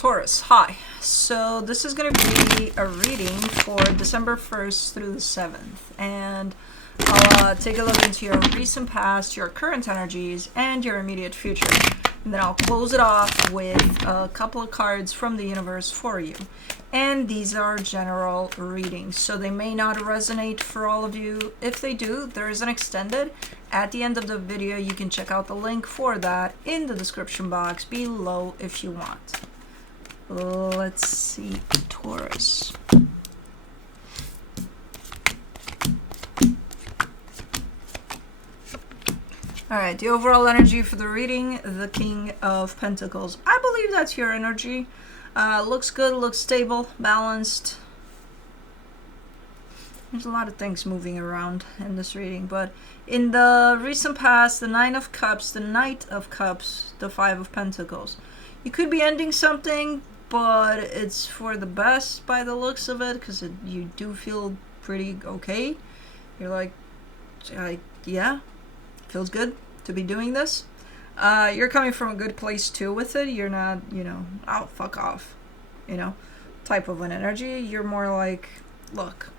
Taurus, hi. So this is going to be a reading for December 1st through the 7th. And I'll take a look into your recent past, your current energies, and your immediate future. And then I'll close it off with a couple of cards from the universe for you. And these are general readings, so they may not resonate for all of you. If they do, there is an extended. At the end of the video, you can check out the link for that in the description box below if you want. Let's see, Taurus. Alright, the overall energy for the reading, the King of Pentacles. I believe that's your energy. Looks good, looks stable, balanced. There's a lot of things moving around in this reading, but in the recent past, the Nine of Cups, the Knight of Cups, the Five of Pentacles. You could be ending something, but it's for the best by the looks of it, because you do feel pretty okay. You're like, yeah, feels good to be doing this. You're coming from a good place too with it. You're not, oh, fuck off, type of an energy. You're more like, look,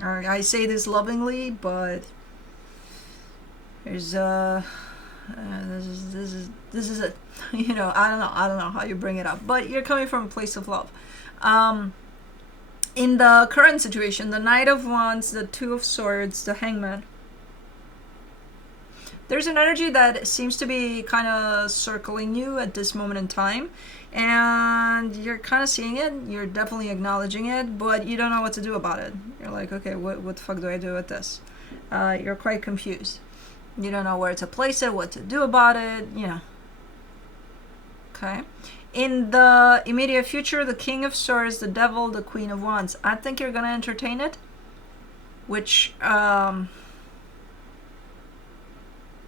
I say this lovingly, but there's this is it. I don't know how you bring it up, but you're coming from a place of love. In the current situation, the Knight of Wands, the Two of Swords, the Hangman. There's an energy that seems to be kind of circling you at this moment in time, and you're kind of seeing it. You're definitely acknowledging it, but you don't know what to do about it. You're like, okay, what the fuck do I do with this? You're quite confused. You don't know where to place it, what to do about it, Okay. In the immediate future, the King of Swords, the Devil, the Queen of Wands. I think you're going to entertain it, which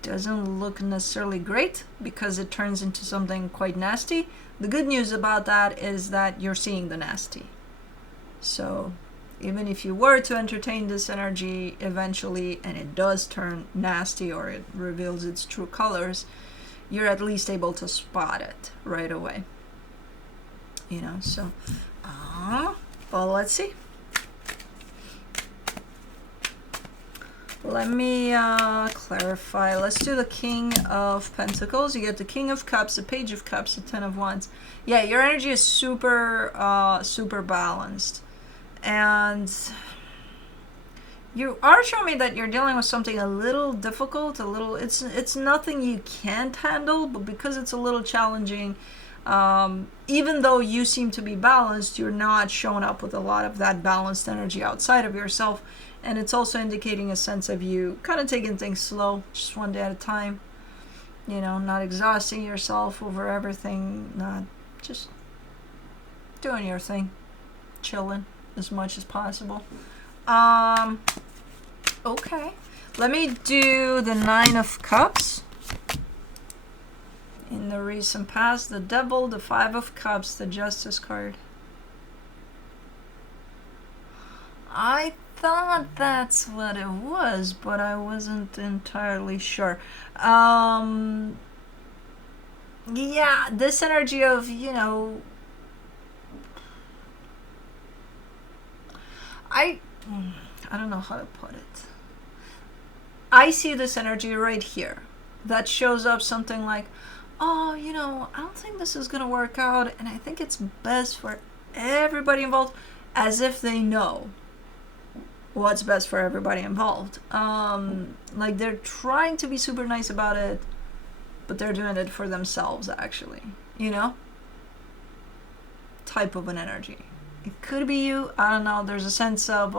doesn't look necessarily great because it turns into something quite nasty. The good news about that is that you're seeing the nasty. So even if you were to entertain this energy eventually and it does turn nasty or it reveals its true colors, you're at least able to spot it right away. So well, let's see. Let me clarify. Let's do the King of Pentacles. You get the King of Cups, the Page of Cups, the Ten of Wands. Yeah, your energy is super balanced. And you are showing me that you're dealing with something a little difficult, it's nothing you can't handle, but because it's a little challenging, even though you seem to be balanced, you're not showing up with a lot of that balanced energy outside of yourself. And it's also indicating a sense of you kind of taking things slow, just one day at a time, not exhausting yourself over everything, not just doing your thing, chilling as much as possible. Okay, let me do the Nine of Cups. In the recent past, the Devil, the Five of Cups, the Justice card. I thought that's what it was, but I wasn't entirely sure. Yeah, this energy of, I don't know how to put it. I see this energy right here that shows up something like, oh, I don't think this is going to work out, and I think it's best for everybody involved, as if they know what's best for everybody involved. Like they're trying to be super nice about it, but they're doing it for themselves, actually, type of an energy. It could be you, I don't know. There's a sense of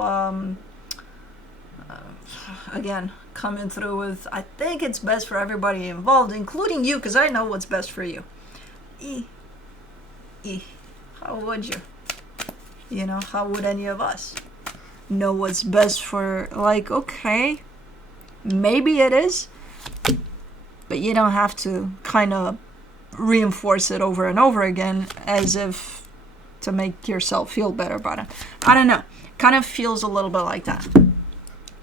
again, coming through with, I think it's best for everybody involved, including you, because I know what's best for you. How would you? How would any of us know what's best for, like, okay, maybe it is, but you don't have to kind of reinforce it over and over again as if to make yourself feel better about it. I don't know. Kind of feels a little bit like that.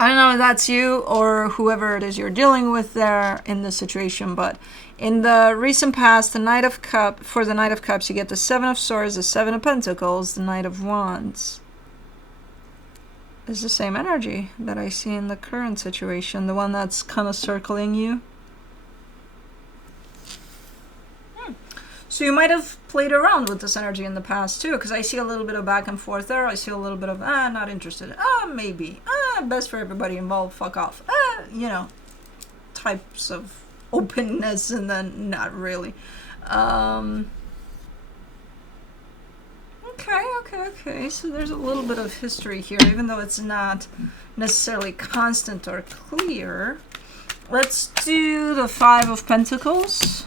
I don't know if that's you or whoever it is you're dealing with there in this situation, but in the recent past, the Knight of Cups, for the Knight of Cups, you get the Seven of Swords, the Seven of Pentacles, the Knight of Wands. It's the same energy that I see in the current situation, the one that's kind of circling you. So you might have played around with this energy in the past too, because I see a little bit of back and forth there. I see a little bit of, not interested. Maybe. Best for everybody involved, fuck off. You know, types of openness and then not really. Okay. So there's a little bit of history here, even though it's not necessarily constant or clear. Let's do the Five of Pentacles.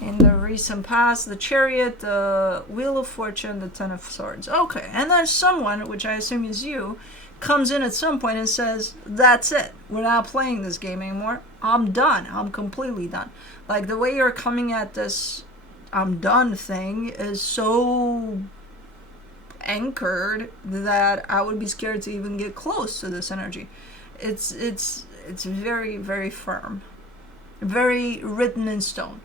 In the recent past, the Chariot, the Wheel of Fortune, the Ten of Swords. Okay, and then someone, which I assume is you, comes in at some point and says, that's it. We're not playing this game anymore. I'm done. I'm completely done. Like, the way you're coming at this I'm done thing is so anchored that I would be scared to even get close to this energy. It's very, very firm. Very written in stone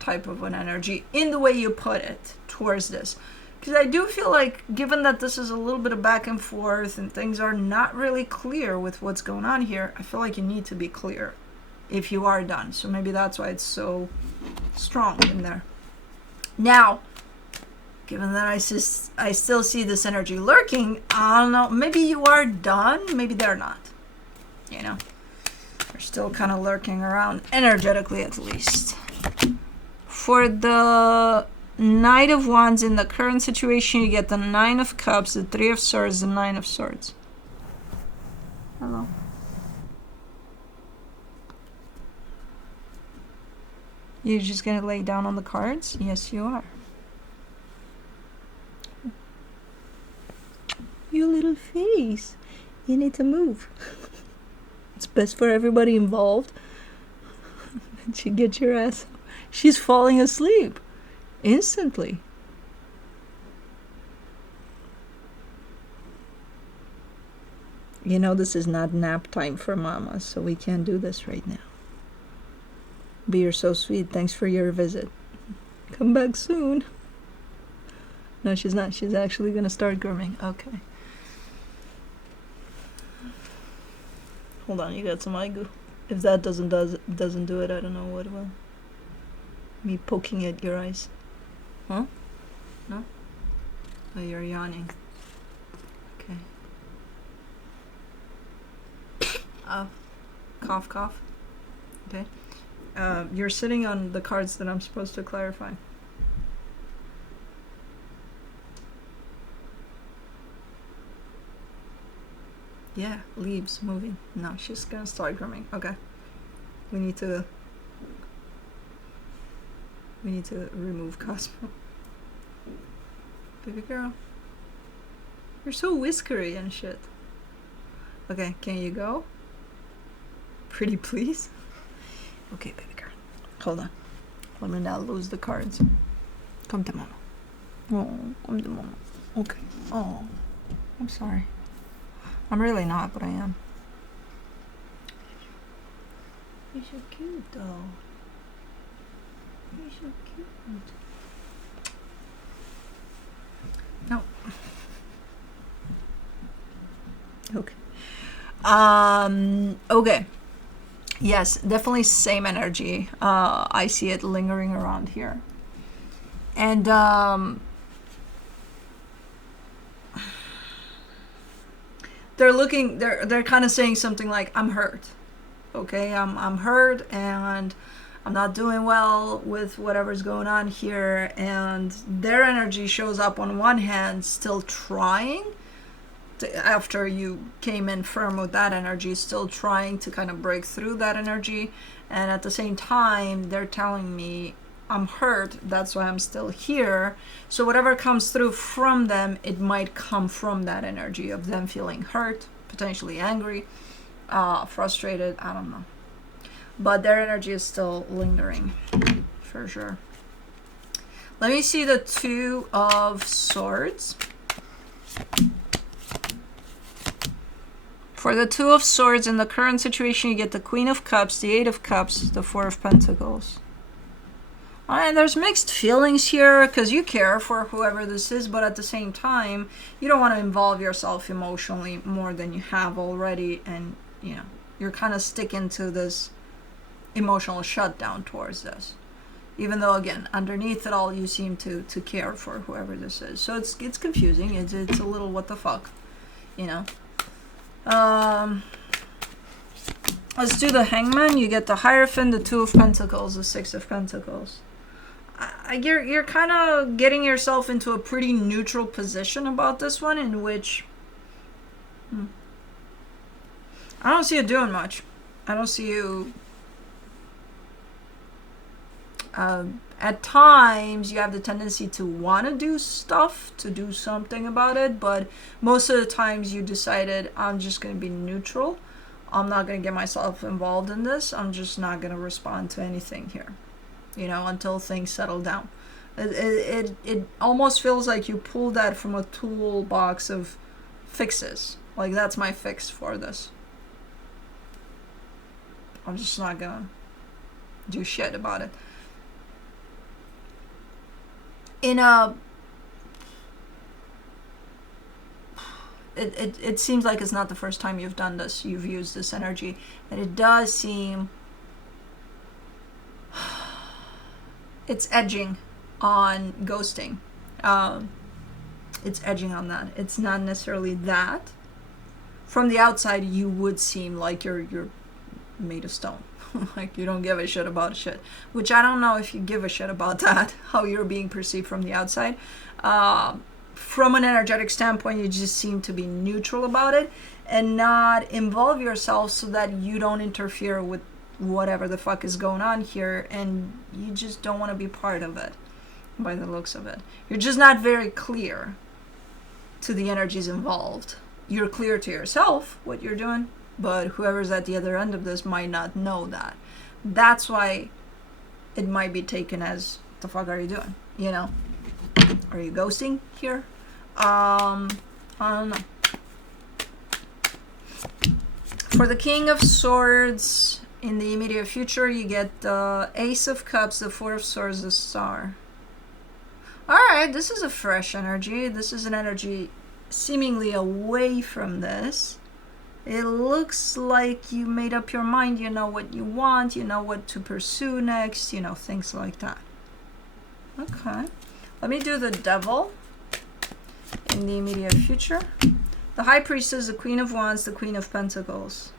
type of an energy in the way you put it towards this, because I do feel like, given that this is a little bit of back and forth and things are not really clear with what's going on here, I feel like you need to be clear if you are done. So maybe that's why it's so strong in there. Now, given that I still see this energy lurking, I don't know, maybe you are done, maybe they're not, you know, they're still kind of lurking around energetically, at least. For the Knight of Wands in the current situation, you get the Nine of Cups, the Three of Swords, the Nine of Swords. Hello. You're just gonna lay down on the cards? Yes, you are. Your little face. You need to move. It's best for everybody involved. You get your ass up. She's falling asleep instantly. You know, this is not nap time for mama, so we can't do this right now. But you're so sweet. Thanks for your visit. Come back soon. No, she's not. She's actually going to start grooming. Okay. Hold on, you got some eye goo. If that doesn't do it, I don't know what will. Me poking at your eyes. Huh? No? Oh, you're yawning. Okay. Cough. Okay. You're sitting on the cards that I'm supposed to clarify. Yeah, leaves moving. No, she's gonna start grooming. Okay. We need to remove Cosmo. Baby girl. You're so whiskery and shit. Okay, can you go? Pretty please? Okay, baby girl. Hold on. Let me not lose the cards. Come to mama. Oh, come to mama. Okay. Oh, I'm sorry. I'm really not, but I am. You're so cute, though. You're so cute. No. Okay. Okay. Yes, definitely same energy. I see it lingering around here. And they're kind of saying something like, I'm hurt. Okay, I'm hurt and I'm not doing well with whatever's going on here. And their energy shows up on one hand, still trying after you came in firm with that energy, still trying to kind of break through that energy. And at the same time, they're telling me, I'm hurt, that's why I'm still here. So whatever comes through from them, it might come from that energy of them feeling hurt, potentially angry, frustrated, I don't know. But their energy is still lingering, for sure. Let me see the Two of Swords. For the Two of Swords, in the current situation, you get the Queen of Cups, the Eight of Cups, the Four of Pentacles. And there's mixed feelings here because you care for whoever this is, but at the same time, you don't want to involve yourself emotionally more than you have already. And, you know, you're kind of sticking to this emotional shutdown towards this. Even though, again, underneath it all, you seem to care for whoever this is. So it's confusing. It's a little what the fuck, you know. Let's do the Hangman. You get the Hierophant, the Two of Pentacles, the Six of Pentacles. You're kind of getting yourself into a pretty neutral position about this one, in which I don't see you doing much. I don't see you. At times, you have the tendency to want to do stuff, to do something about it, but most of the times you decided, I'm just going to be neutral. I'm not going to get myself involved in this. I'm just not going to respond to anything here, you know, until things settle down. It almost feels like you pulled that from a toolbox of fixes. Like, that's my fix for this. I'm just not going to do shit about it. It seems like it's not the first time you've done this, you've used this energy, and it does seem it's edging on ghosting. It's edging on that. It's not necessarily that. From the outside, you would seem like you're made of stone. Like you don't give a shit about shit, which I don't know if you give a shit about that, how you're being perceived from the outside. From an energetic standpoint, you just seem to be neutral about it and not involve yourself so that you don't interfere with whatever the fuck is going on here, and you just don't want to be part of it by the looks of it. You're just not very clear to the energies involved. You're clear to yourself what you're doing, but whoever's at the other end of this might not know that. That's why it might be taken as, the fuck are you doing? You know? Are you ghosting here? I don't know. For the King of Swords, in the immediate future, you get the Ace of Cups, the Four of Swords, the Star. Alright, this is a fresh energy. This is an energy seemingly away from this. It looks like you made up your mind, you know what you want, you know what to pursue next, you know, things like that. Okay. Let me do the Devil in the immediate future. The High Priestess, the Queen of Wands, the Queen of Pentacles.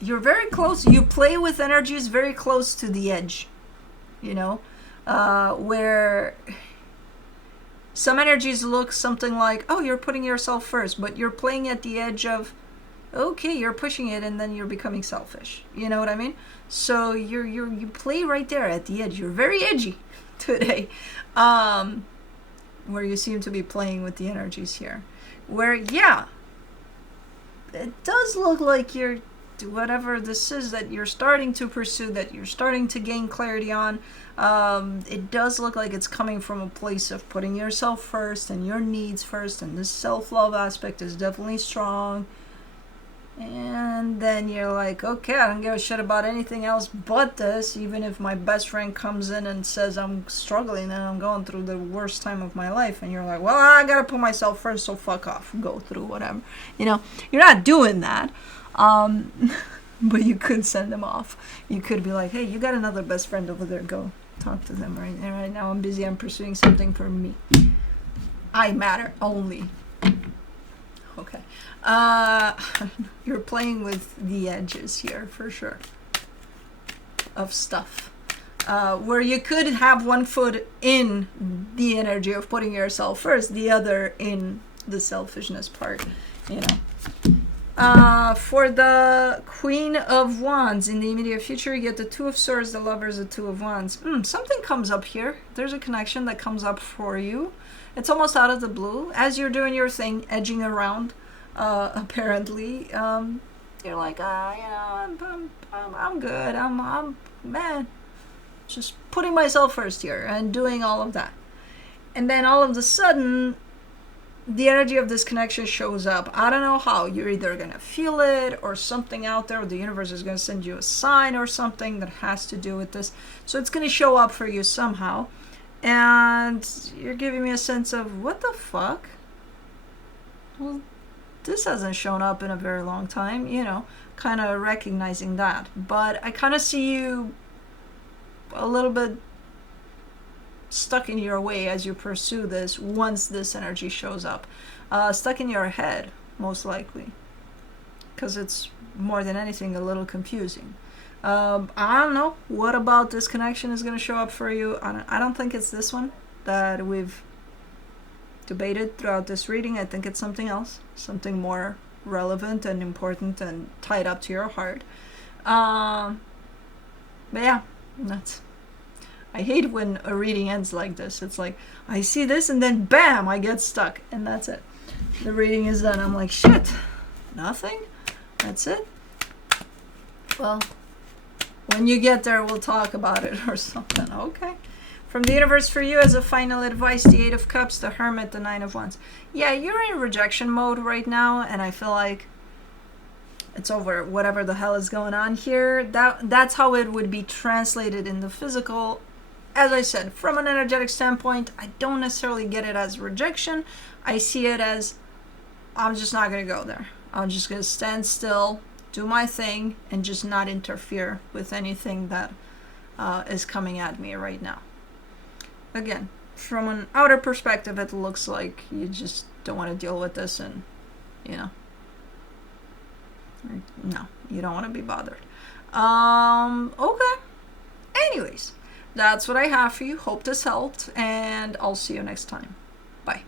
You're very close. You play with energies very close to the edge, you know, where some energies look something like, oh, you're putting yourself first, but you're playing at the edge of, okay, you're pushing it and then you're becoming selfish. You know what I mean? So you play right there at the edge. You're very edgy today, where you seem to be playing with the energies here. Where, yeah, it does look like you're, whatever this is that you're starting to pursue, that you're starting to gain clarity on, it does look like it's coming from a place of putting yourself first and your needs first, and this self-love aspect is definitely strong. And then you're like, okay, I don't give a shit about anything else but this, even if my best friend comes in and says I'm struggling and I'm going through the worst time of my life, and you're like, well, I gotta put myself first, so fuck off, go through whatever. You know, you're not doing that. But you could send them off. You could be like, hey, you got another best friend over there, go talk to them right now. I'm busy, I'm pursuing something for me. I matter only. Okay. You're playing with the edges here for sure of stuff, where you could have one foot in the energy of putting yourself first, the other in the selfishness part, you know. For the Queen of Wands, in the immediate future, you get the Two of Swords, the Lovers, the Two of Wands. Something comes up here. There's a connection that comes up for you. It's almost out of the blue. As you're doing your thing, edging around, apparently, you're like, I'm good. I'm man, just putting myself first here and doing all of that. And then all of a sudden, the energy of this connection shows up. I don't know how. You're either going to feel it or something out there. The universe is going to send you a sign or something that has to do with this. So it's going to show up for you somehow. And you're giving me a sense of, what the fuck? Well, this hasn't shown up in a very long time, you know, kind of recognizing that. But I kind of see you a little bit stuck in your way as you pursue this once this energy shows up. Stuck in your head, most likely. Because it's more than anything a little confusing. I don't know what about this connection is going to show up for you. I don't think it's this one that we've debated throughout this reading. I think it's something else, something more relevant and important and tied up to your heart. But yeah, I hate when a reading ends like this. It's like, I see this and then bam, I get stuck. And that's it. The reading is done. I'm like, shit, nothing? That's it? Well, when you get there, we'll talk about it or something. Okay. From the universe for you as a final advice, the Eight of Cups, the Hermit, the Nine of Wands. Yeah, you're in rejection mode right now, and I feel like it's over. Whatever the hell is going on here, that's how it would be translated in the physical. As I said, from an energetic standpoint, I don't necessarily get it as rejection. I see it as, I'm just not going to go there. I'm just going to stand still, do my thing, and just not interfere with anything that is coming at me right now. Again, from an outer perspective, it looks like you just don't want to deal with this and, you know, no, you don't want to be bothered. Okay. Anyways, that's what I have for you. Hope this helped, and I'll see you next time. Bye.